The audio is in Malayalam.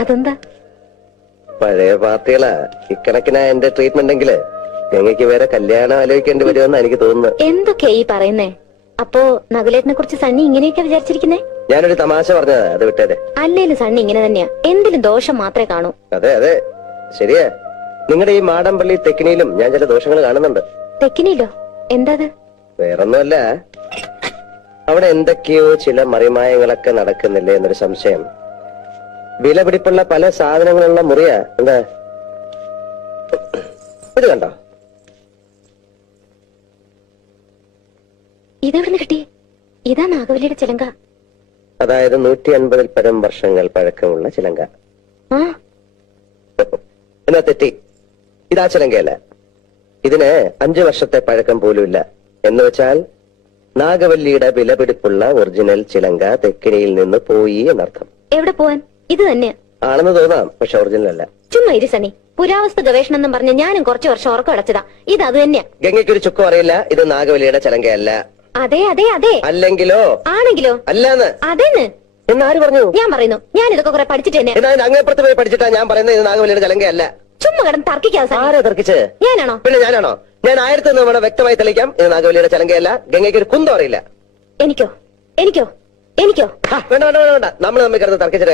അതെന്താ? പഴയ പാർട്ടികളാ ഇക്കണക്കിനാ എന്റെ ട്രീറ്റ്മെന്റ് എങ്കില് ഗംഗയ്ക്ക് വേറെ കല്യാണം ആലോചിക്കേണ്ടി വരുമെന്ന് എനിക്ക് തോന്നുന്നു. എന്തൊക്കെയാ ഈ പറയുന്നേ? അപ്പോ നകുലേട്ടനെ കുറിച്ച് സണ്ണി ഇങ്ങനെയൊക്കെ വിചാരിച്ചിരിക്കുന്നേ? ഞാനൊരു തമാശ പറഞ്ഞതാ, അത് വിട്ടേരെ. അല്ലേലും സണ്ണി ഇങ്ങനെ തന്നെയാ, എന്തിലും ദോഷം മാത്രമേ കാണൂ. അതെ അതെ ശരിയാ. നിങ്ങളുടെ ഈ മാടമ്പള്ളി തെക്കിനിയിലും ഞാൻ ചില ദോഷങ്ങൾ കാണുന്നുണ്ട്. തെക്കിനില്ലോ? എന്താ? വേറൊന്നുമല്ല, അവിടെ എന്തൊക്കെയോ ചില മറിമായങ്ങളൊക്കെ നടക്കുന്നില്ലേ എന്നൊരു സംശയം. വിലപിടിപ്പുള്ള പല സാധനങ്ങളുള്ള മുറിയാ. എന്താ ഇത് കണ്ടോ? ഇതെവിടുന്ന് കിട്ടി? ഇതാ നാഗവല്ലിയുടെ ചിലങ്ക. അതായത് 150 പരം വർഷങ്ങൾ പഴക്കമുള്ള ചിലങ്ക. ആ, എന്നാ തെറ്റി. ഇതാ ചിലങ്കയല്ല. ഇതിന് 5 വർഷത്തെ പഴക്കം പോലുമില്ല. എന്ന് വെച്ചാൽ നാഗവല്ലിയുടെ വിലപിടിപ്പുള്ള ഒറിജിനൽ ചിലങ്ക തെക്കിനിയിൽ നിന്ന് പോയി എന്നർത്ഥം. എവിടെ പോവാൻ? ഇത് തന്നെയാ ആണെന്ന് തോന്നാം, പക്ഷെ ഒറിജിനൽ അല്ല. ചുമ്മാ ഇരി സണ്ണി. പുരാവസ്തു ഗവേഷണം എന്നും പറഞ്ഞ് ഞാനും കുറച്ചു വർഷം ഉറക്കം അടച്ചതാ. ഇത് അത് തന്നെയാ. ഗംഗയ്ക്കൊരു ചുക്കും അറിയില്ല. ഇത് നാഗവല്ലിയുടെ ചിലങ്കയല്ല. അതെ അതെ അതെ. അല്ലെങ്കിലോ? ആണെങ്കിലോ? അല്ലാന്ന്. അതെന്ന് എന്നാര് പറഞ്ഞു? ഞാൻ പറയുന്നു. ഞാൻ ഇതൊക്കെ കുറെ പഠിച്ചിട്ട് തന്നെ. എന്നാ അങ്ങേപ്പുറത്ത് പോയി പഠിച്ചിട്ടാ ഞാൻ പറയുന്നത് ഇത് നാഗവല്ലിയുടെ ചിലങ്കയല്ല. ചുമ്മാ കിടന്ന് തർക്കിക്കാതെ സണ്ണി. ആരാ തർക്കിച്ച്? ഞാനാണോ? പിന്നെ ഞാനാണോ? ഞാൻ 1001 തവണ വ്യക്തമായി തെളിയിക്കാം, ഇത് നാഗവല്ലിയുടെ ചിലങ്കയല്ല. ഗംഗയ്ക്ക് ഒരു കുന്തം അറിയില്ല. എനിക്കോ? എനിക്കോ? എനിക്കോ? വേണ്ട വേണ്ട വേണ്ട, നമ്മൾ തമ്മിൽ കിടന്ന് തർക്കിച്ചിട്ട്